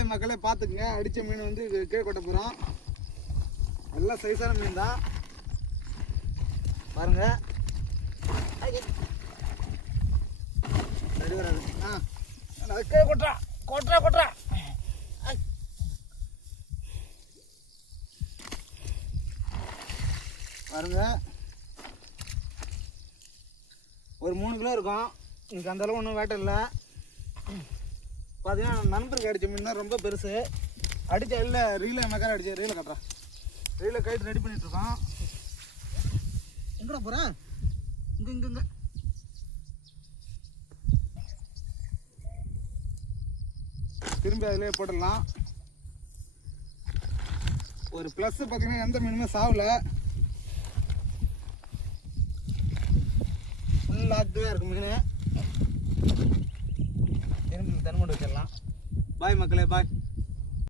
பாய் மக்களே பார்த்துக்குங்க. அடித்த மீன் வந்து கீழே கொட்ட போகிறோம். எல்லாம் சைஸான மீன் தான் பாருங்க. சரி வராது. கீழே கொட்டுறா கொட்டுறா கொட்டுறா. பாருங்க ஒரு 3 கிலோ இருக்கும். இன்னைக்கு அந்தளவு ஒன்றும் வேட்டை இல்லை. பார்த்தீங்கன்னா நண்பருக்கு அடித்த மீன் தான் ரொம்ப பெருசு. அடித்த இல்லை ரீலை மெக்கார அடித்த ரீலை கட்டுறான். ரீலை கைட்டு ரெடி பண்ணிகிட்ருக்கோன். எங்கடா போகிறேன்? இங்கே திரும்பி அதிலே போட்டுடலாம். ஒரு ப்ளஸ் பார்த்தீங்கன்னா எந்த மீனுமே சாவல, ஃபுல்லாக ஆக்டிவாக இருக்கும் மீன். திரும்பி தன்மோடு வச்சிடலாம். பாய் மக்களே பாய்.